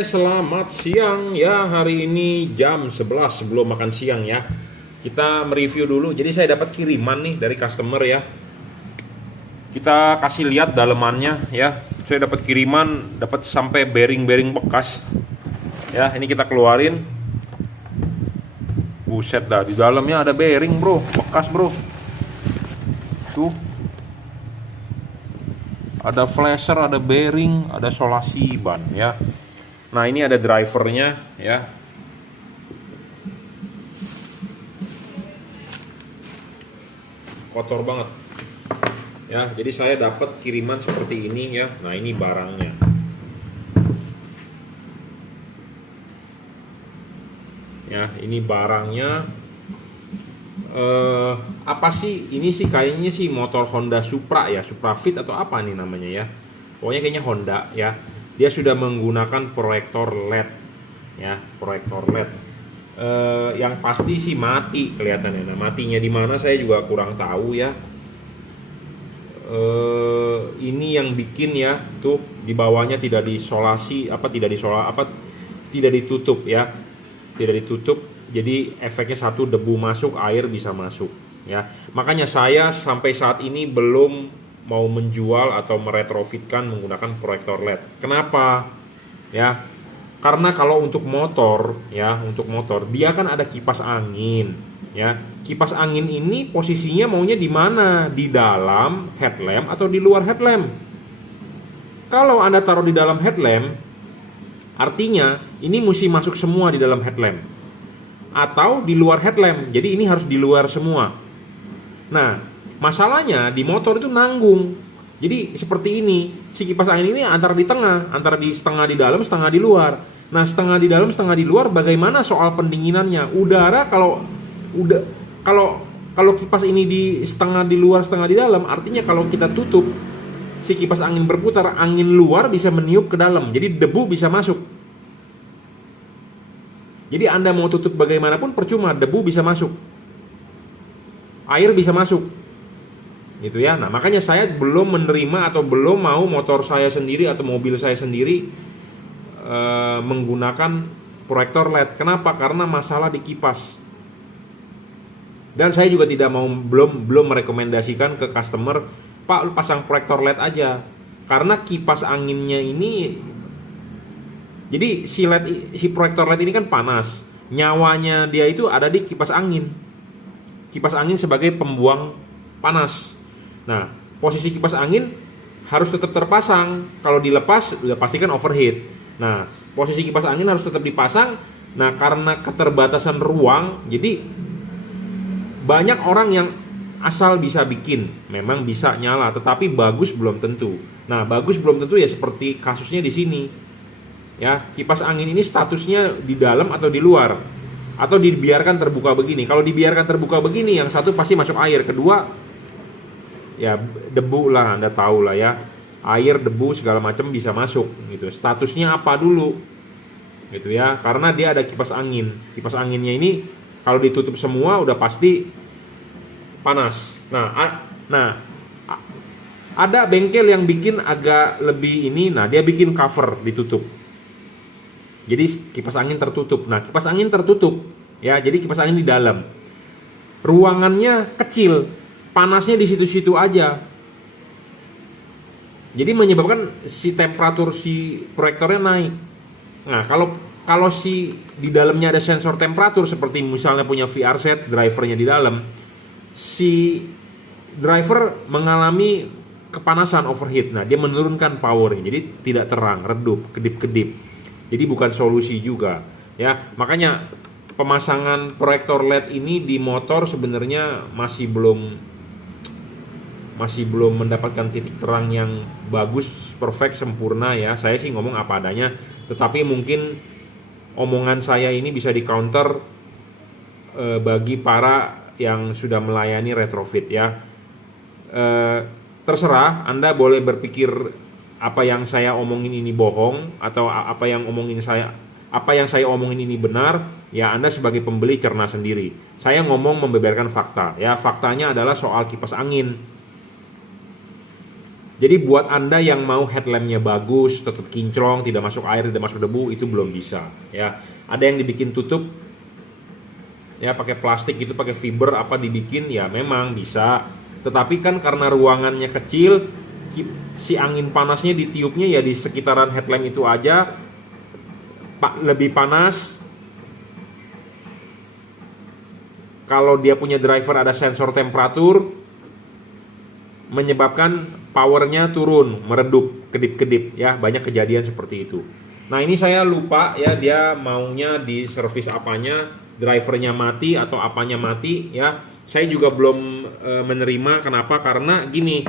Selamat siang ya, hari ini jam 11 sebelum makan siang ya. Kita mereview dulu. Jadi saya dapat kiriman nih dari customer ya. Kita kasih lihat dalemannya ya. Saya dapat kiriman, dapat sampai bearing-bearing bekas. Ya, ini kita keluarin. Buset dah, di dalamnya ada bearing, Bro. Bekas, Bro. Tuh. Ada flasher, ada bearing, ada solasi ban ya. Nah, ini ada drivernya ya. Kotor banget. Ya, jadi saya dapat kiriman seperti ini ya. Nah, ini barangnya. Ya, ini barangnya. Apa sih? Ini sih kayaknya sih motor Honda Supra ya, Supra Fit atau apa nih namanya ya. Pokoknya kayaknya Honda ya. Dia sudah menggunakan proyektor LED ya, proyektor LED. Yang pasti sih mati kelihatannya. Nah, matinya di mana saya juga kurang tahu ya. Ini yang bikin ya, tuh di bawahnya tidak disolasi tidak ditutup ya, tidak ditutup. Jadi efeknya satu, debu masuk, air bisa masuk ya. Makanya saya sampai saat ini belum mau menjual atau meretrofitkan menggunakan proyektor LED. Kenapa? Ya, karena kalau untuk motor ya, untuk motor dia kan ada kipas angin ya. Kipas angin ini posisinya maunya di mana? Di dalam headlamp atau di luar headlamp? Kalau Anda taruh di dalam headlamp, artinya ini mesti masuk semua di dalam headlamp atau di luar headlamp. Jadi ini harus di luar semua. Nah, masalahnya di motor itu nanggung. Jadi seperti ini, si kipas angin ini antara di tengah, antara di setengah di dalam, setengah di luar. Nah, setengah di dalam, setengah di luar, bagaimana soal pendinginannya? Udara kalau kipas ini di setengah di luar, setengah di dalam, artinya kalau kita tutup, si kipas angin berputar, angin luar bisa meniup ke dalam. Jadi debu bisa masuk. Jadi Anda mau tutup bagaimanapun percuma, debu bisa masuk. Air bisa masuk. Gitu ya. Nah, makanya saya belum menerima atau belum mau motor saya sendiri atau mobil saya sendiri menggunakan proyektor LED. Kenapa? Karena masalah di kipas. Dan saya juga belum merekomendasikan ke customer, Pak, pasang proyektor LED aja. Karena kipas anginnya ini, jadi si proyektor LED ini kan panas. Nyawanya dia itu ada di kipas angin. Kipas angin sebagai pembuang panas. Nah, posisi kipas angin harus tetap terpasang. Kalau dilepas, udah pastikan overheat. Nah, posisi kipas angin harus tetap dipasang. Nah, karena keterbatasan ruang, jadi banyak orang yang asal bisa bikin, memang bisa nyala, tetapi bagus belum tentu. Nah, bagus belum tentu ya seperti kasusnya di sini. Ya, kipas angin ini statusnya di dalam atau di luar, atau dibiarkan terbuka begini. Kalau dibiarkan terbuka begini, yang satu pasti masuk air, kedua ya debu lah, Anda tahu lah ya, air, debu segala macam bisa masuk gitu. Statusnya apa dulu gitu ya, karena dia ada kipas angin. Kipas anginnya ini kalau ditutup semua udah pasti panas. Nah, ada bengkel yang bikin agak lebih ini. Nah, dia bikin cover ditutup, jadi kipas angin tertutup. Nah, kipas angin tertutup ya, jadi kipas angin di dalam, ruangannya kecil, panasnya di situ-situ aja. Jadi menyebabkan si temperatur si proyektornya naik. Nah, kalau si di dalamnya ada sensor temperatur seperti misalnya punya VR set, drivernya di dalam, si driver mengalami kepanasan, overheat. Nah, dia menurunkan powernya, jadi tidak terang, redup, kedip-kedip. Jadi bukan solusi juga ya. Makanya pemasangan proyektor LED ini di motor sebenarnya masih belum mendapatkan titik terang yang bagus, perfect, sempurna ya. Saya sih ngomong apa adanya, tetapi mungkin omongan saya ini bisa di counter bagi para yang sudah melayani retrofit ya. Terserah, Anda boleh berpikir apa yang saya omongin ini bohong, atau apa yang saya omongin ini benar. Ya, Anda sebagai pembeli cerna sendiri. Saya ngomong membeberkan fakta ya. Faktanya adalah soal kipas angin. Jadi buat Anda yang mau headlampnya bagus, tetap kinclong, tidak masuk air, tidak masuk debu, itu belum bisa ya. Ada yang dibikin tutup ya pakai plastik gitu, pakai fiber apa dibikin ya, memang bisa. Tetapi kan karena ruangannya kecil, si angin panasnya ditiupnya ya di sekitaran headlamp itu aja, lebih panas. Kalau dia punya driver ada sensor temperatur, menyebabkan powernya turun, meredup, kedip-kedip ya, banyak kejadian seperti itu. Nah ini saya lupa ya, dia maunya di servis apanya, drivernya mati atau apanya mati ya. Saya juga belum menerima. Kenapa? Karena gini,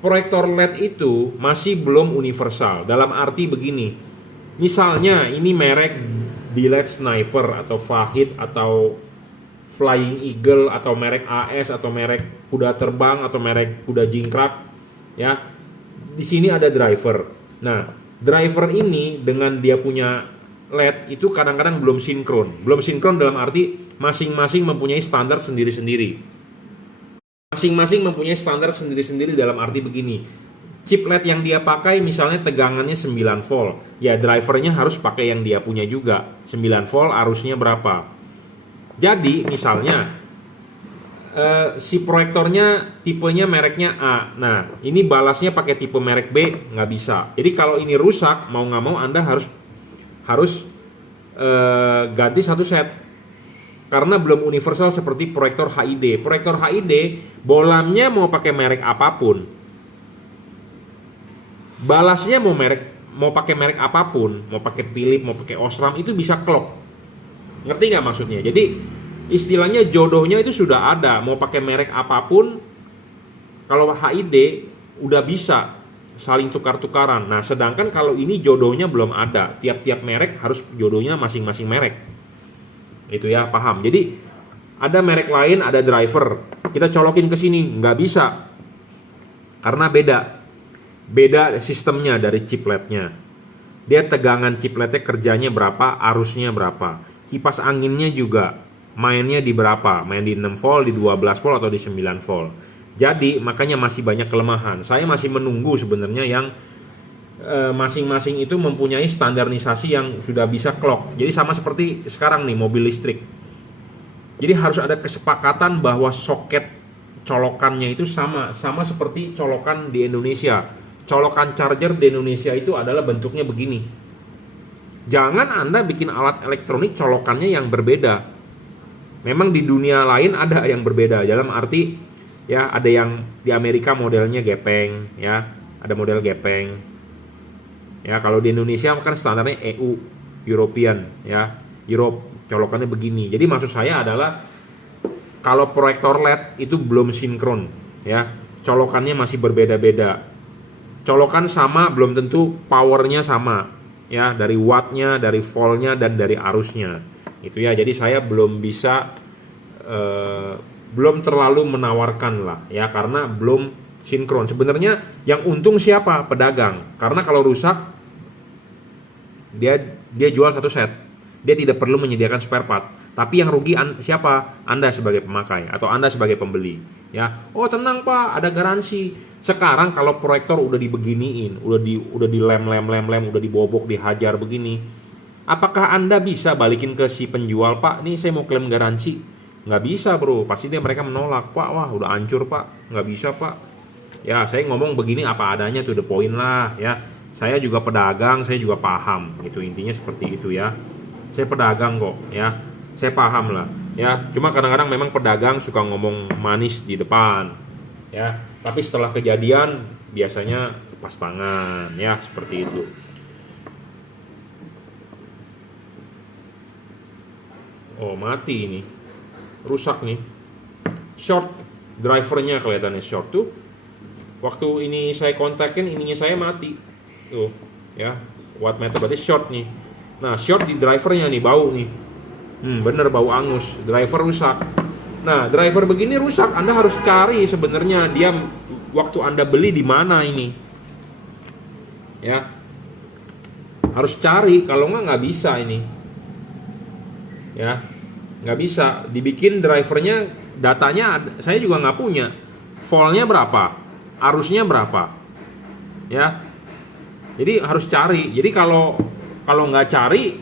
proyektor LED itu masih belum universal. Dalam arti begini, misalnya ini merek Billet Sniper atau Fahid atau Flying Eagle atau merek AS atau merek kuda terbang atau merek kuda jingkrak ya. Di sini ada driver. Nah, driver ini dengan dia punya LED itu kadang-kadang belum sinkron. Belum sinkron dalam arti masing-masing mempunyai standar sendiri-sendiri. Masing-masing mempunyai standar sendiri-sendiri dalam arti begini. Chip LED yang dia pakai misalnya tegangannya 9 volt. Ya, drivernya harus pakai yang dia punya juga. 9 volt arusnya berapa? Jadi misalnya si proyektornya tipenya mereknya A. Nah ini balasnya pakai tipe merek B, nggak bisa. Jadi kalau ini rusak, mau nggak mau Anda harus ganti satu set. Karena belum universal seperti proyektor HID. Proyektor HID bolamnya mau pakai merek apapun, balasnya mau pakai merek apapun, mau pakai Philips, mau pakai Osram, itu bisa clock. Ngerti nggak maksudnya? Jadi istilahnya jodohnya itu sudah ada. Mau pakai merek apapun, kalau HID udah bisa saling tukar-tukaran. Nah sedangkan kalau ini jodohnya belum ada. Tiap-tiap merek harus jodohnya masing-masing merek. Itu ya, paham? Jadi ada merek lain, ada driver, kita colokin ke sini, nggak bisa. Karena beda sistemnya dari chipletnya. Dia tegangan chipletnya kerjanya berapa, arusnya berapa. Kipas anginnya juga mainnya di berapa, main di 6 volt, di 12 volt atau di 9 volt. Jadi makanya masih banyak kelemahan. Saya masih menunggu sebenarnya yang masing-masing itu mempunyai standarisasi yang sudah bisa clock. Jadi sama seperti sekarang nih mobil listrik. Jadi harus ada kesepakatan bahwa soket colokannya itu sama seperti colokan di Indonesia. Colokan charger di Indonesia itu adalah bentuknya begini. Jangan Anda bikin alat elektronik colokannya yang berbeda. Memang di dunia lain ada yang berbeda. Dalam arti ya ada yang di Amerika modelnya gepeng ya, ada model gepeng. Ya kalau di Indonesia kan standarnya EU, European ya, Europe colokannya begini. Jadi maksud saya adalah kalau proyektor LED itu belum sinkron ya, colokannya masih berbeda-beda. Colokan sama belum tentu powernya sama. Ya dari wattnya, dari voltnya dan dari arusnya itu ya. Jadi saya belum bisa belum terlalu menawarkan lah ya, karena belum sinkron. Sebenarnya yang untung siapa? Pedagang, karena kalau rusak dia jual satu set, dia tidak perlu menyediakan spare part. Tapi yang rugi siapa? Anda sebagai pemakai atau Anda sebagai pembeli ya. Oh tenang Pak, ada garansi. Sekarang kalau proyektor udah dibeginiin, udah di lem, udah dibobok, dihajar begini, apakah Anda bisa balikin ke si penjual, Pak, nih saya mau klaim garansi? Nggak bisa bro, pasti mereka menolak. Pak, wah udah hancur Pak, nggak bisa Pak. Ya saya ngomong begini apa adanya, to the point lah ya. Saya juga pedagang, saya juga paham gitu, intinya seperti itu ya. Saya pedagang kok ya, saya paham lah ya. Cuma kadang-kadang memang pedagang suka ngomong manis di depan ya, tapi setelah kejadian biasanya lepas tangan ya, seperti itu. Oh mati ini, rusak nih, short, drivernya kelihatannya short tuh. Waktu ini saya kontakin, ininya saya mati tuh ya, wattmeter berarti short nih. Nah short di drivernya nih, bau nih, bener bau angus, driver rusak. Nah, driver begini rusak, Anda harus cari sebenarnya dia waktu Anda beli di mana ini. Ya. Harus cari, kalau nggak bisa ini. Ya. Nggak bisa dibikin drivernya, datanya saya juga nggak punya. Voltnya berapa? Arusnya berapa? ya. Jadi harus cari. Jadi kalau nggak cari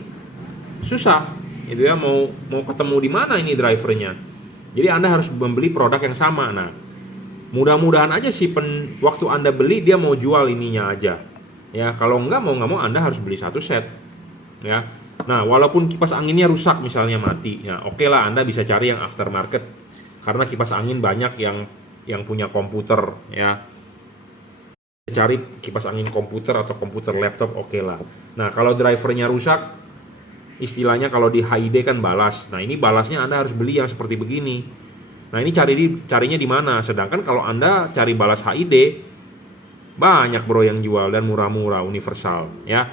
susah, gitu ya. Mau ketemu di mana ini drivernya. Jadi Anda harus membeli produk yang sama. Nah, mudah-mudahan aja sih waktu Anda beli dia mau jual ininya aja. Ya, kalau nggak mau Anda harus beli satu set. Ya. Nah, walaupun kipas anginnya rusak misalnya mati, ya oke lah Anda bisa cari yang aftermarket. Karena kipas angin banyak yang punya komputer, ya. Cari kipas angin komputer atau komputer laptop, oke lah. Nah, kalau drivernya rusak, istilahnya kalau di HID kan balas. Nah, ini balasnya Anda harus beli yang seperti begini. Nah, ini carinya di mana? Sedangkan kalau Anda cari balas HID, banyak bro yang jual dan murah-murah, universal, ya.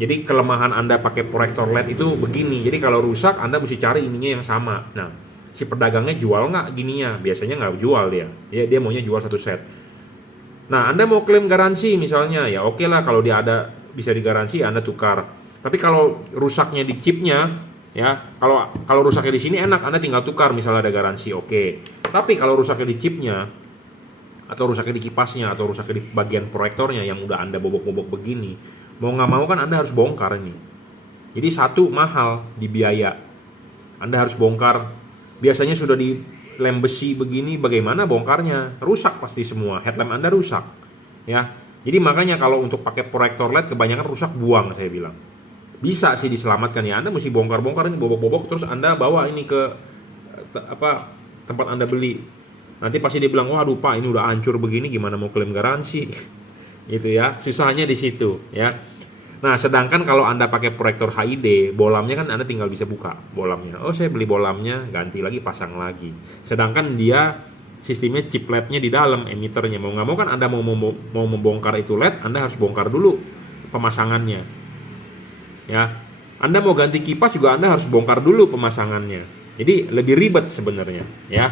Jadi kelemahan Anda pakai proyektor LED itu begini. Jadi kalau rusak Anda mesti cari ininya yang sama. Nah, si pedagangnya jual nggak gininya? Biasanya nggak jual dia. Dia maunya jual satu set. Nah, Anda mau klaim garansi misalnya, ya oke lah kalau dia ada bisa digaransi Anda tukar. Tapi kalau rusaknya di chipnya, ya kalau rusaknya di sini enak, Anda tinggal tukar misalnya ada garansi, oke. Tapi kalau rusaknya di chipnya, atau rusaknya di kipasnya, atau rusaknya di bagian proyektornya yang udah Anda bobok-bobok begini, mau nggak mau kan Anda harus bongkar ini. Jadi satu mahal di biaya, Anda harus bongkar. Biasanya sudah di lem besi begini, bagaimana bongkarnya? Rusak pasti semua, headlamp Anda rusak, ya. Jadi makanya kalau untuk pakai proyektor LED kebanyakan rusak buang, saya bilang. Bisa sih diselamatkan ya, Anda mesti bongkar-bongkar ini bobok-bobok terus Anda bawa ini ke tempat Anda beli. Nanti pasti dia bilang, waduh Pak ini udah hancur begini, gimana mau klaim garansi? Gitu ya, susahnya di situ, ya. Nah, sedangkan kalau Anda pakai proyektor HID, bolamnya kan Anda tinggal bisa buka bolamnya. Oh, saya beli bolamnya, ganti lagi, pasang lagi. Sedangkan dia sistemnya chip LED-nya di dalam emiternya. Mau nggak mau kan Anda mau membongkar itu LED, Anda harus bongkar dulu pemasangannya. Ya. Anda mau ganti kipas juga Anda harus bongkar dulu pemasangannya. Jadi lebih ribet sebenarnya, ya.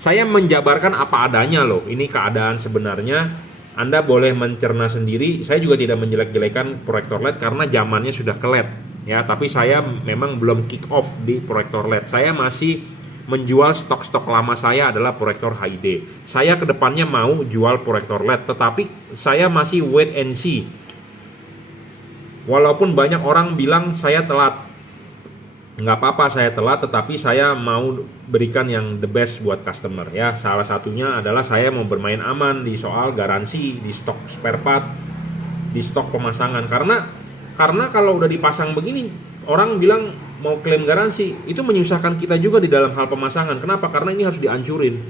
Saya menjabarkan apa adanya loh. Ini keadaan sebenarnya. Anda boleh mencerna sendiri. Saya juga tidak menjelek-jelekan proyektor LED karena zamannya sudah ke LED, ya. Tapi saya memang belum kick off di proyektor LED. Saya masih menjual stok-stok lama saya adalah proyektor HID. Saya kedepannya mau jual proyektor LED, tetapi saya masih wait and see. Walaupun banyak orang bilang saya telat, nggak apa-apa saya telat, tetapi saya mau berikan yang the best buat customer, ya. Salah satunya adalah saya mau bermain aman di soal garansi, di stok spare part, di stok pemasangan. Karena kalau udah dipasang begini, orang bilang mau klaim garansi, itu menyusahkan kita juga di dalam hal pemasangan. Kenapa? Karena ini harus dihancurin.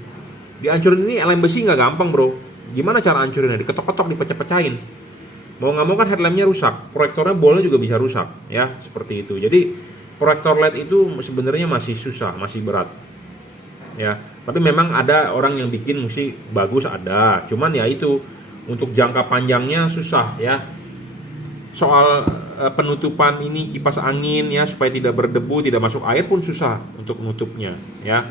Dihancurin ini lem besi nggak gampang bro. Gimana cara hancurinnya? Diketok-ketok, dipecah-pecahin. Mau nggak mau kan headlampnya rusak, proyektornya bolanya juga bisa rusak, ya seperti itu. Jadi proyektor LED itu sebenarnya masih susah, masih berat, ya. Tapi memang ada orang yang bikin musik bagus, ada. Cuman ya itu untuk jangka panjangnya susah, ya. Soal penutupan ini kipas angin, ya, supaya tidak berdebu, tidak masuk air pun susah untuk nutupnya, ya.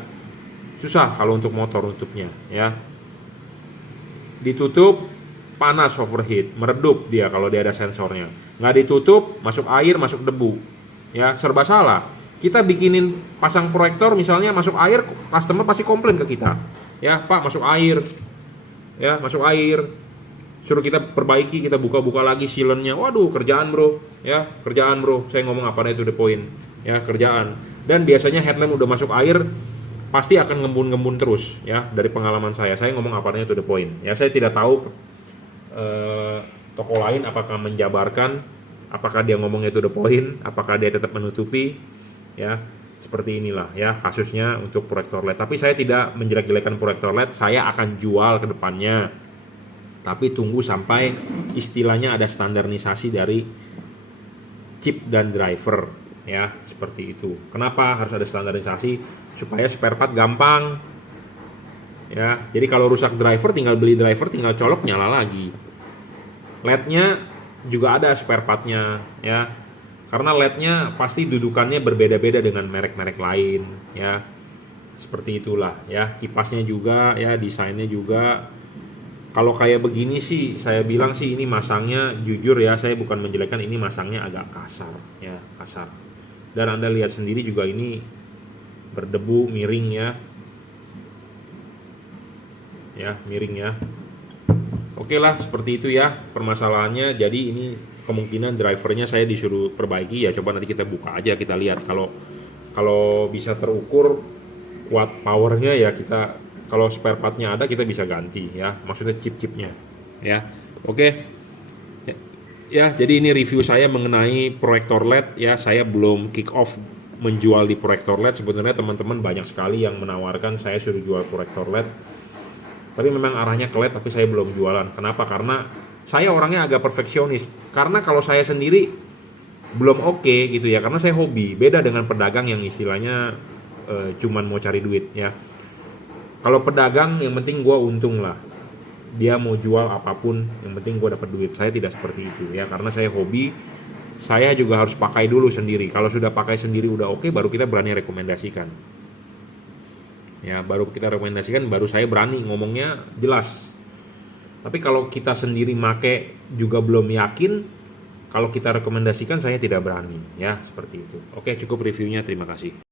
Susah kalau untuk motor nutupnya, ya. Ditutup panas, overheat, meredup dia kalau dia ada sensornya. Nggak ditutup, masuk air, masuk debu. Ya, serba salah. Kita bikinin pasang proyektor misalnya masuk air, customer pasti komplain ke kita. Ya, Pak, masuk air. Ya, masuk air. Suruh kita perbaiki, kita buka-buka lagi sealant-nya. Waduh, kerjaan, Bro. Ya, kerjaan, Bro. Saya ngomong apa itu the point. Ya, kerjaan. Dan biasanya headlamp udah masuk air pasti akan ngembun-ngembun terus, ya. Dari pengalaman saya ngomong apa itu the point. Ya, saya tidak tahu toko lain apakah menjabarkan, apakah dia ngomongnya itu the point, apakah dia tetap menutupi, ya. Seperti inilah ya kasusnya untuk proyektor LED. Tapi saya tidak menjelek-jelekan proyektor LED, saya akan jual ke depannya. Tapi tunggu sampai istilahnya ada standarisasi dari chip dan driver, ya, seperti itu. Kenapa harus ada standarisasi? Supaya spare part gampang. Ya, jadi kalau rusak driver tinggal beli driver, tinggal colok nyala lagi. LED-nya juga ada spare part-nya, ya. Karena LED-nya pasti dudukannya berbeda-beda dengan merek-merek lain, ya. Seperti itulah, ya. Kipasnya juga, ya, desainnya juga. Kalau kayak begini sih, saya bilang sih ini masangnya, jujur ya, saya bukan menjelekkan, ini masangnya agak kasar, ya, kasar. Dan Anda lihat sendiri juga ini berdebu, miring ya. Ya, miring ya. Oke lah, seperti itu ya permasalahannya. Jadi ini kemungkinan drivernya saya disuruh perbaiki, ya coba nanti kita buka aja, kita lihat kalau kalau bisa terukur watt powernya ya kita, kalau spare partnya ada kita bisa ganti ya, maksudnya chip-chipnya ya. Oke ya, jadi ini review saya mengenai proyektor LED ya. Saya belum kick off menjual di proyektor LED. Sebenarnya teman-teman banyak sekali yang menawarkan saya suruh jual proyektor LED, tapi memang arahnya ke LED, tapi saya belum jualan. Kenapa? Karena saya orangnya agak perfeksionis. Karena kalau saya sendiri belum oke gitu ya, karena saya hobi. Beda dengan pedagang yang istilahnya cuman mau cari duit ya. Kalau pedagang yang penting gue untung lah. Dia mau jual apapun, yang penting gue dapat duit. Saya tidak seperti itu ya, karena saya hobi. Saya juga harus pakai dulu sendiri. Kalau sudah pakai sendiri udah oke, baru kita berani rekomendasikan. Ya, baru kita rekomendasikan, baru saya berani ngomongnya jelas. Tapi kalau kita sendiri make juga belum yakin, kalau kita rekomendasikan saya tidak berani ya, seperti itu. Oke, cukup reviewnya, terima kasih.